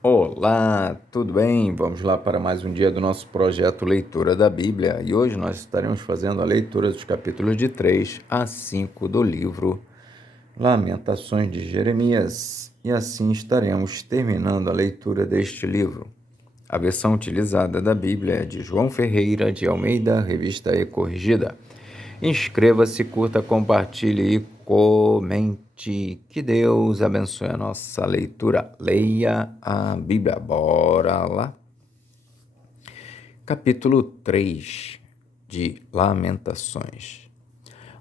Olá, tudo bem? Vamos lá para mais um dia do nosso projeto Leitura da Bíblia e hoje nós estaremos fazendo a leitura dos capítulos de 3 a 5 do livro Lamentações de Jeremias e assim estaremos terminando a leitura deste livro. A versão utilizada da Bíblia é de João Ferreira de Almeida, Revista E Corrigida. Inscreva-se, curta, compartilhe e comente. Que Deus abençoe a nossa leitura. Leia a Bíblia. Bora lá. Capítulo 3 de Lamentações.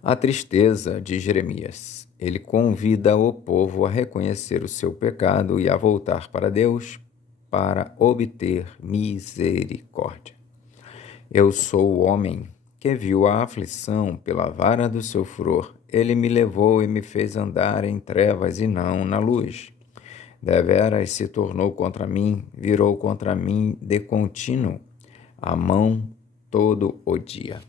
A tristeza de Jeremias. Ele convida o povo a reconhecer o seu pecado e a voltar para Deus para obter misericórdia. Eu sou o homem que viu a aflição pela vara do seu furor. Ele me levou e me fez andar em trevas e não na luz. Deveras se tornou contra mim, virou contra mim de contínuo a mão todo o dia.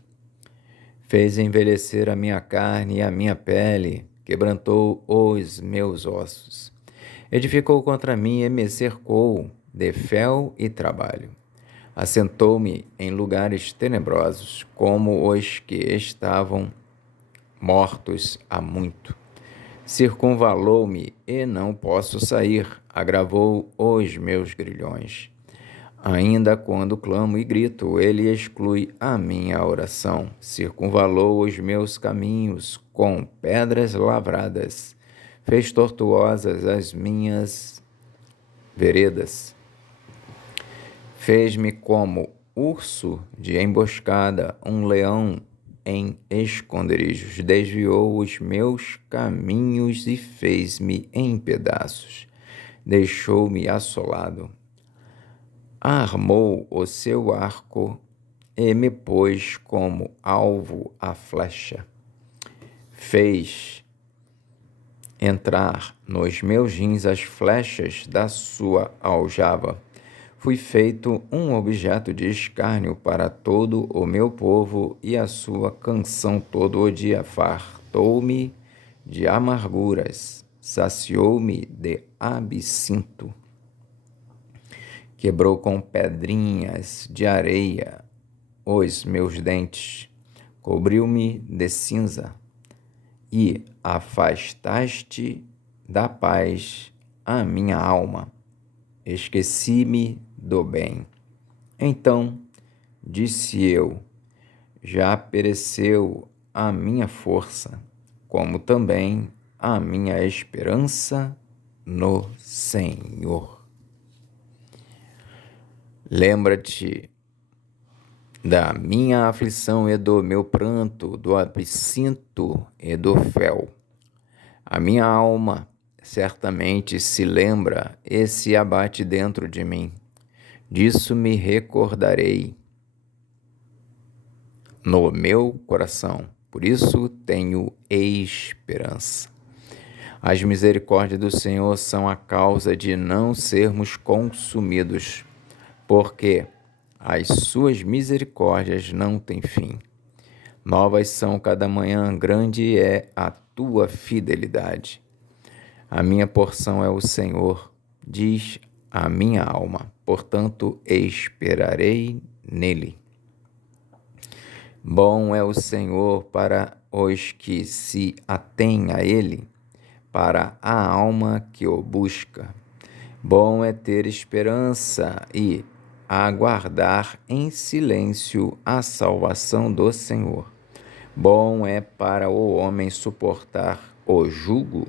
Fez envelhecer a minha carne e a minha pele, quebrantou os meus ossos. Edificou contra mim e me cercou de fel e trabalho. Assentou-me em lugares tenebrosos, como os que estavam mortos há muito. Circunvalou-me e não posso sair, agravou os meus grilhões. Ainda quando clamo e grito, ele exclui a minha oração. Circunvalou os meus caminhos com pedras lavradas, fez tortuosas as minhas veredas. Fez-me como urso de emboscada, um leão em esconderijos. Desviou os meus caminhos e fez-me em pedaços. Deixou-me assolado. Armou o seu arco e me pôs como alvo a flecha. Fez entrar nos meus rins as flechas da sua aljava. Fui feito um objeto de escárnio para todo o meu povo e a sua canção todo o dia. Fartou-me de amarguras, saciou-me de absinto. Quebrou com pedrinhas de areia os meus dentes, cobriu-me de cinza e afastaste da paz a minha alma. Esqueci-me do bem. Então disse eu, já pereceu a minha força, como também a minha esperança no Senhor. Lembra-te da minha aflição e do meu pranto, do absinto e do fel. A minha alma certamente se lembra e se abate dentro de mim. Disso me recordarei no meu coração, por isso tenho esperança. As misericórdias do Senhor são a causa de não sermos consumidos, porque as suas misericórdias não têm fim. Novas são cada manhã, grande é a tua fidelidade. A minha porção é o Senhor, diz a minha alma, portanto esperarei nele. Bom é o Senhor para os que se atêm a ele, para a alma que o busca. Bom é ter esperança e aguardar em silêncio a salvação do Senhor. Bom é para o homem suportar o jugo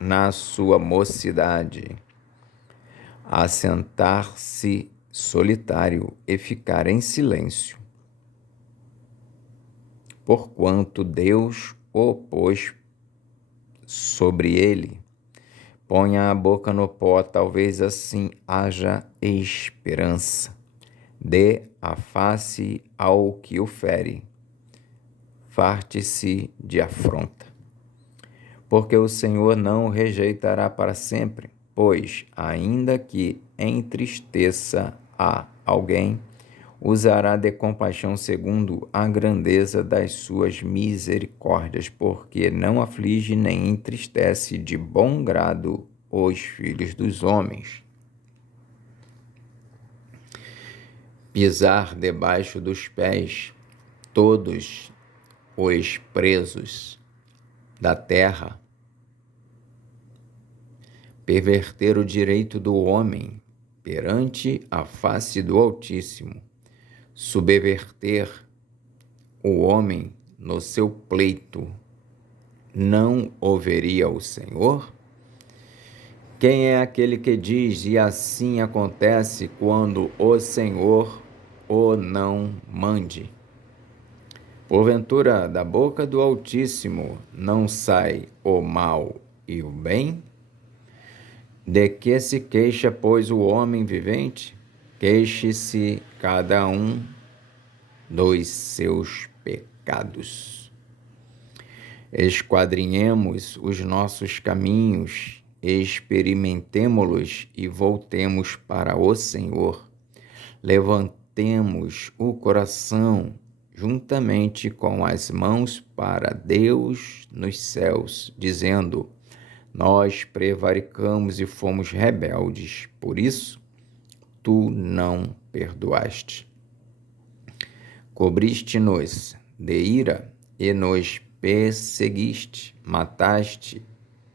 na sua mocidade, assentar-se solitário e ficar em silêncio, porquanto Deus o pôs sobre ele. Ponha a boca no pó, talvez assim haja esperança. Dê a face ao que o fere, farte-se de afronta. Porque o Senhor não o rejeitará para sempre, pois, ainda que entristeça a alguém, usará de compaixão segundo a grandeza das suas misericórdias, porque não aflige nem entristece de bom grado os filhos dos homens. pisar debaixo dos pés todos os presos da terra, perverter o direito do homem perante a face do Altíssimo, subverter o homem no seu pleito, não ouviria o Senhor? Quem é aquele que diz, e assim acontece quando o Senhor o não mande? Porventura, da boca do Altíssimo não sai o mal e o bem? De que se queixa, pois, o homem vivente? Queixe-se cada um dos seus pecados. Esquadrinhemos os nossos caminhos, experimentemo-los e voltemos para o Senhor. Levantemos o coração juntamente com as mãos para Deus nos céus, dizendo: nós prevaricamos e fomos rebeldes, por isso tu não perdoaste. Cobriste-nos de ira e nos perseguiste, mataste,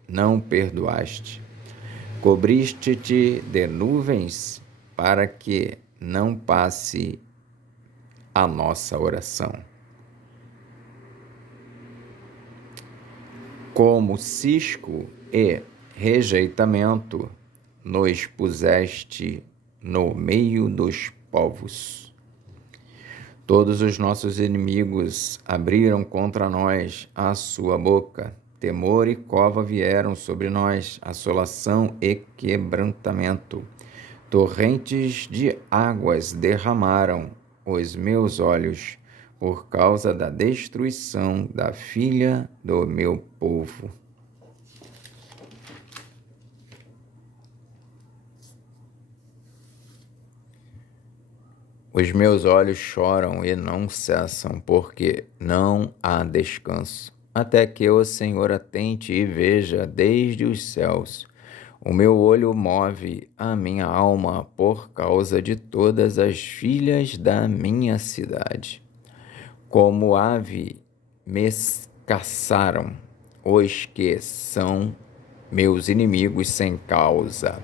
não perdoaste. Cobriste-te de nuvens para que não passe a nossa oração. Como cisco e rejeitamento, nos puseste no meio dos povos. Todos os nossos inimigos abriram contra nós a sua boca. Temor e cova vieram sobre nós, assolação e quebrantamento. Torrentes de águas derramaram os meus olhos, por causa da destruição da filha do meu povo. Os meus olhos choram e não cessam, porque não há descanso, até que o Senhor atente e veja desde os céus. O meu olho move a minha alma por causa de todas as filhas da minha cidade. Como ave me caçaram os que são meus inimigos sem causa.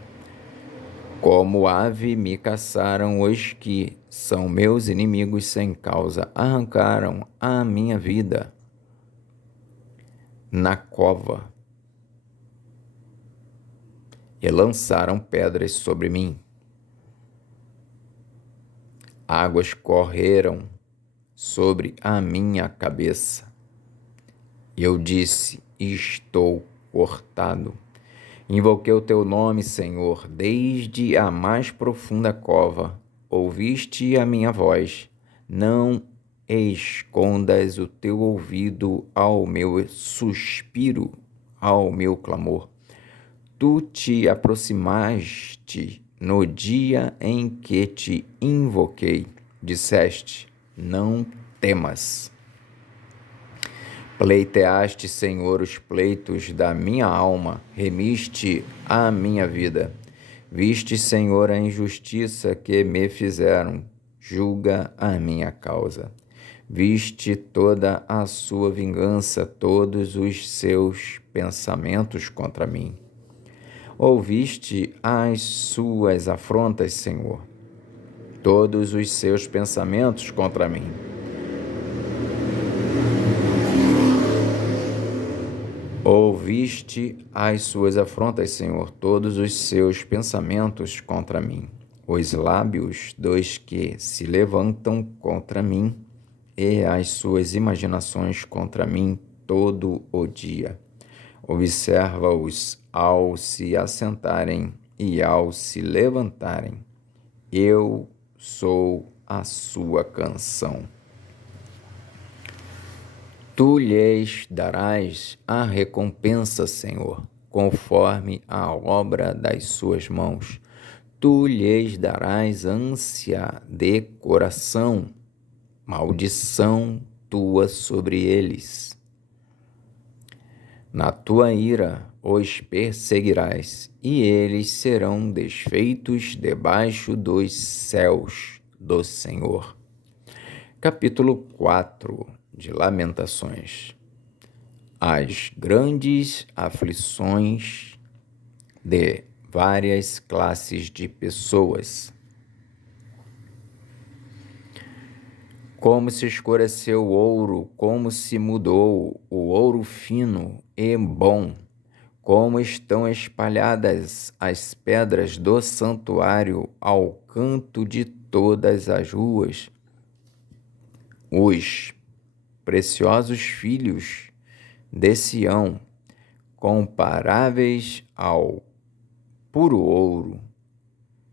Como ave me caçaram os que são meus inimigos sem causa. Arrancaram a minha vida na cova e lançaram pedras sobre mim. Águas correram sobre a minha cabeça. Eu disse: estou cortado. Invoquei o teu nome, Senhor, desde a mais profunda cova. Ouviste a minha voz. Não escondas o teu ouvido ao meu suspiro, ao meu clamor. Tu te aproximaste no dia em que te invoquei. Disseste: não temas. Pleiteaste, Senhor, os pleitos da minha alma, remiste a minha vida. Viste, Senhor, a injustiça que me fizeram, julga a minha causa. Viste toda a sua vingança, todos os seus pensamentos contra mim. Ouviste as suas afrontas, Senhor, todos os seus pensamentos contra mim. Ouviste as suas afrontas, Senhor, todos os seus pensamentos contra mim. Os lábios dos que se levantam contra mim e as suas imaginações contra mim todo o dia. Observa-os ao se assentarem e ao se levantarem. Eu sou a sua canção. Tu lhes darás a recompensa, Senhor, conforme a obra das suas mãos. Tu lhes darás ânsia de coração, maldição tua sobre eles. Na tua ira os perseguirás, e eles serão desfeitos debaixo dos céus. do Senhor. Capítulo 4 de Lamentações. As grandes aflições de várias classes de pessoas. Como se escureceu o ouro, como se mudou o ouro fino e bom, como estão espalhadas as pedras do santuário ao canto de todas as ruas. Os preciosos filhos de Sião, comparáveis ao puro ouro,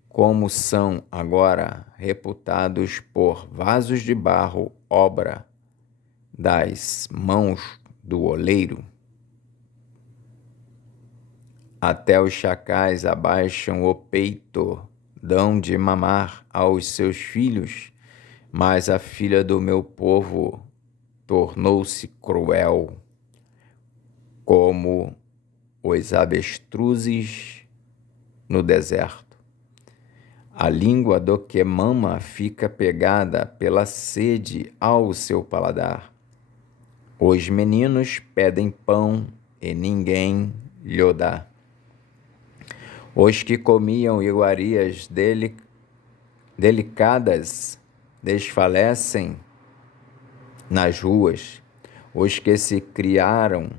como são agora reputados por vasos de barro, obra das mãos do oleiro. Até os chacais abaixam o peito, dão de mamar aos seus filhos, mas a filha do meu povo tornou-se cruel, como os avestruzes no deserto. A língua do que mama fica pegada pela sede ao seu paladar. Os meninos pedem pão e ninguém lhe dá. Os que comiam iguarias delicadas desfalecem nas ruas. Os que se criaram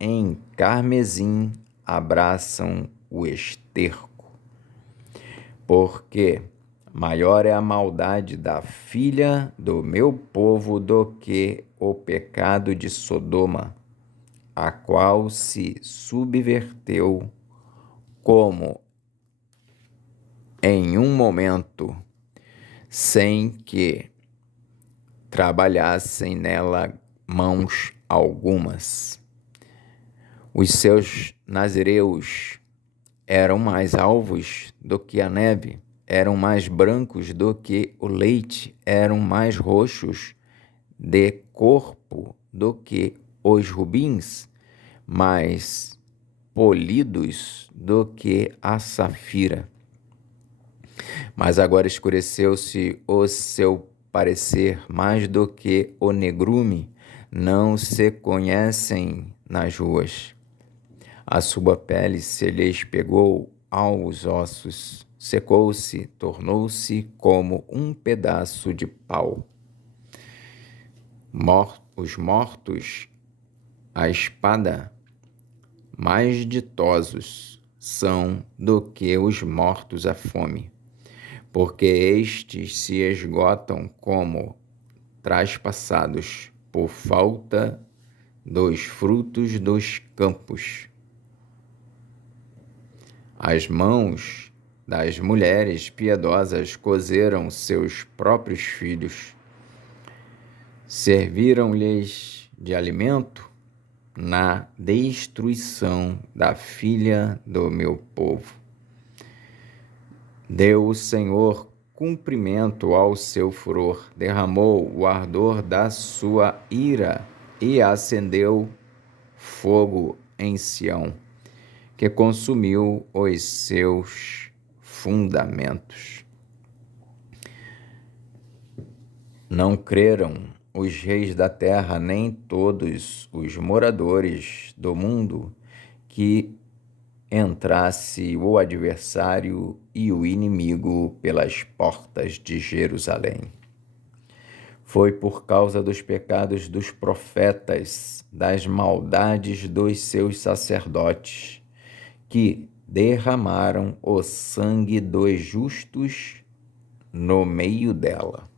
em carmesim abraçam o esterco. Porque maior é a maldade da filha do meu povo do que o pecado de Sodoma, a qual se subverteu como em um momento, sem que trabalhassem nela mãos algumas. Os seus nazireus eram mais alvos do que a neve, eram mais brancos do que o leite, eram mais roxos de corpo do que os rubins, mais polidos do que a safira. Mas agora escureceu-se o seu parecer mais do que o negrume, não se conhecem nas ruas. A sua pele se lhes pegou aos ossos, secou-se, tornou-se como um pedaço de pau. Os mortos à espada, mais ditosos são do que os mortos à fome, porque estes se esgotam como traspassados por falta dos frutos dos campos. As mãos das mulheres piedosas cozeram seus próprios filhos, serviram-lhes de alimento na destruição da filha do meu povo. Deu o Senhor cumprimento ao seu furor, derramou o ardor da sua ira e acendeu fogo em Sião, que consumiu os seus fundamentos. Não creram os reis da terra, nem todos os moradores do mundo, que entrasse o adversário e o inimigo pelas portas de Jerusalém. Foi por causa dos pecados dos profetas, das maldades dos seus sacerdotes, que derramaram o sangue dos justos no meio dela.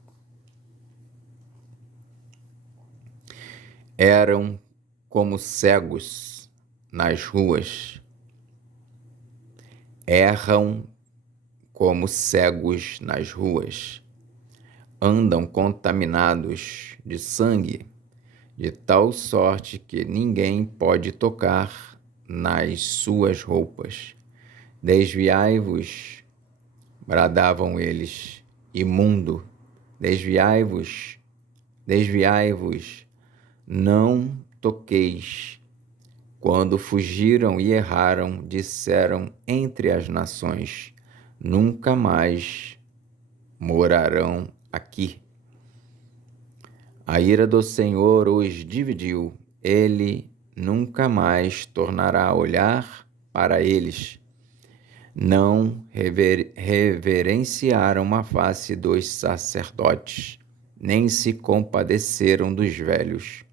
Eram como cegos nas ruas, erram como cegos nas ruas, andam contaminados de sangue, de tal sorte que ninguém pode tocar nas suas roupas. Desviai-vos, bradavam eles, imundo, desviai-vos, desviai-vos, não toqueis. Quando fugiram e erraram, disseram entre as nações, nunca mais morarão aqui. A ira do Senhor os dividiu, ele nunca mais tornará a olhar para eles. Não reverenciaram a face dos sacerdotes, nem se compadeceram dos velhos.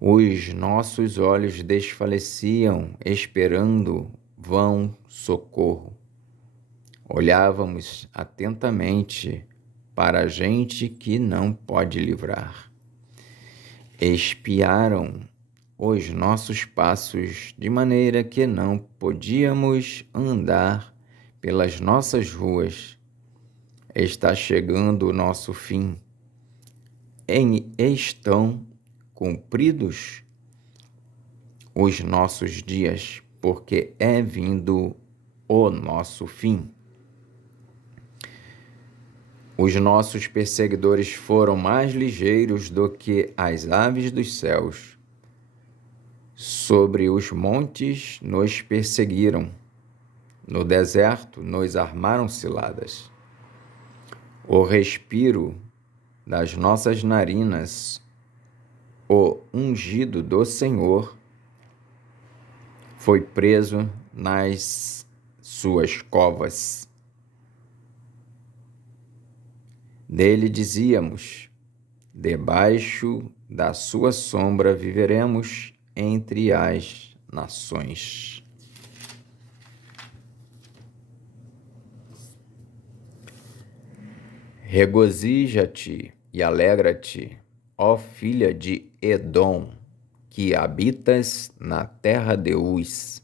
Os nossos olhos desfaleciam, esperando vão socorro. Olhávamos atentamente para a gente que não pode livrar. Espiaram os nossos passos de maneira que não podíamos andar pelas nossas ruas. Está chegando o nosso fim. Estão cumpridos os nossos dias, porque é vindo o nosso fim. Os nossos perseguidores foram mais ligeiros do que as aves dos céus. Sobre os montes nos perseguiram, no deserto nos armaram ciladas. O respiro das nossas narinas, o ungido do Senhor, foi preso nas suas covas. Dele dizíamos: debaixo da sua sombra viveremos entre as nações. Regozija-te e alegra-te, ó filha de Edom, que habitas na terra de Uz.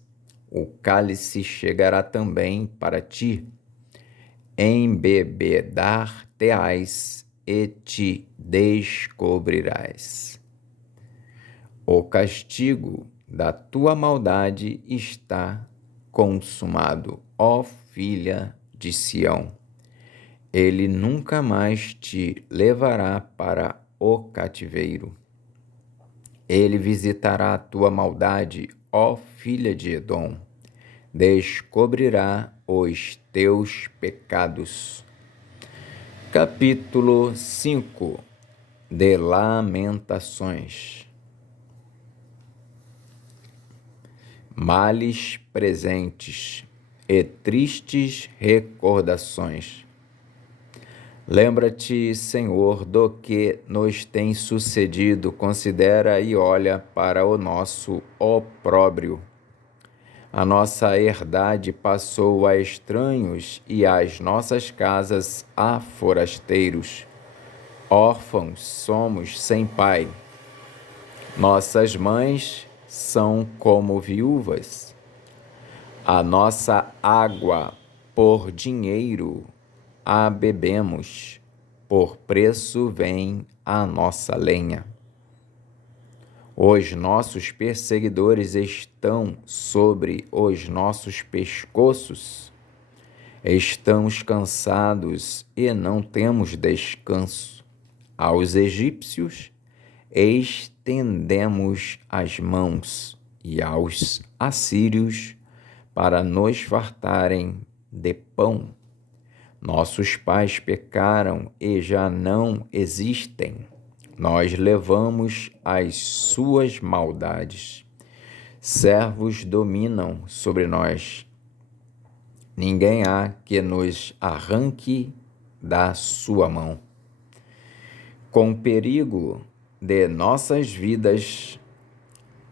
O cálice chegará também para ti. Embebedar-te-ás e te descobrirás. O castigo da tua maldade está consumado, ó filha de Sião. Ele nunca mais te levará para o cativeiro. Ele visitará a tua maldade, ó filha de Edom. Descobrirá os teus pecados. Capítulo 5 de Lamentações. Males presentes e tristes recordações. Lembra-te, Senhor, do que nos tem sucedido, considera e olha para o nosso opróbrio. A nossa herdade passou a estranhos e as nossas casas a forasteiros. Órfãos somos sem pai. Nossas mães são como viúvas. A nossa água por dinheiro a bebemos, por preço vem a nossa lenha. Os nossos perseguidores estão sobre os nossos pescoços. Estamos cansados e não temos descanso. Aos egípcios estendemos as mãos e aos assírios para nos fartarem de pão. Nossos pais pecaram e já não existem. Nós levamos as suas maldades. Servos dominam sobre nós. Ninguém há que nos arranque da sua mão. Com perigo de nossas vidas,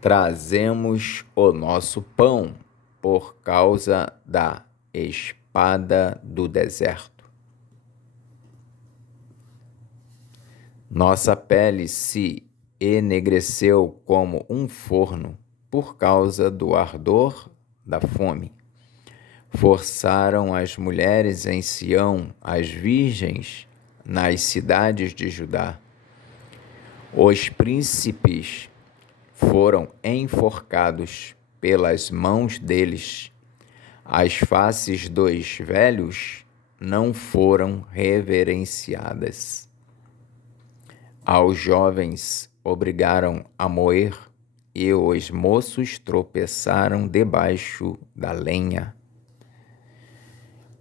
trazemos o nosso pão por causa da espada do deserto. Nossa pele se enegreceu como um forno por causa do ardor da fome. Forçaram as mulheres em Sião, as virgens nas cidades de Judá. Os príncipes foram enforcados pelas mãos deles. As faces dos velhos não foram reverenciadas. Aos jovens obrigaram a moer, e os moços tropeçaram debaixo da lenha.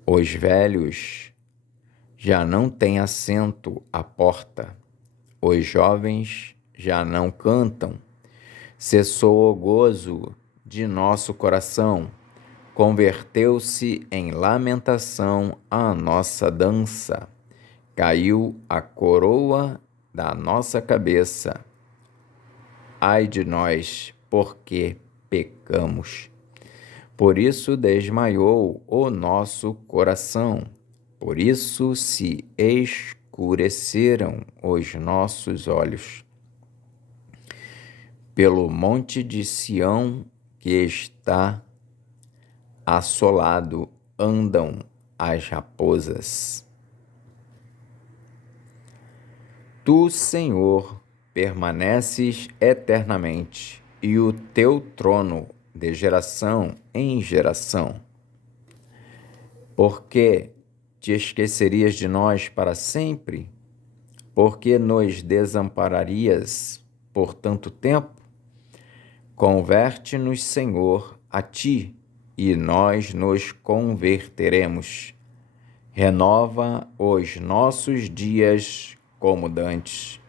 Os velhos já não tem assento à porta, os jovens já não cantam, cessou o gozo de nosso coração, converteu-se em lamentação a nossa dança, caiu a coroa da nossa cabeça. Ai de nós, porque pecamos. Por isso desmaiou o nosso coração, por isso se escureceram os nossos olhos. Pelo monte de Sião que está assolado andam as raposas. Tu, Senhor, permaneces eternamente, e o teu trono de geração em geração. Por que te esquecerias de nós para sempre? Por que nos desampararias por tanto tempo? Converte-nos, Senhor, a ti, e nós nos converteremos. Renova os nossos dias como dantes.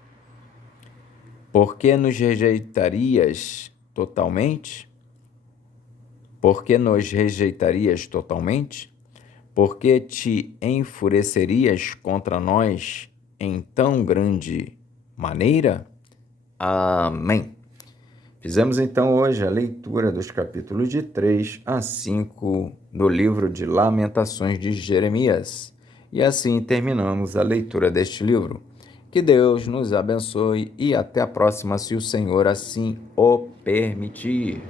Por que nos rejeitarias totalmente? Por que nos rejeitarias totalmente? Por que te enfurecerias contra nós em tão grande maneira? Amém. Fizemos então hoje a leitura dos capítulos de 3 a 5 do livro de Lamentações de Jeremias. E assim terminamos a leitura deste livro. Que Deus nos abençoe e até a próxima, se o Senhor assim o permitir.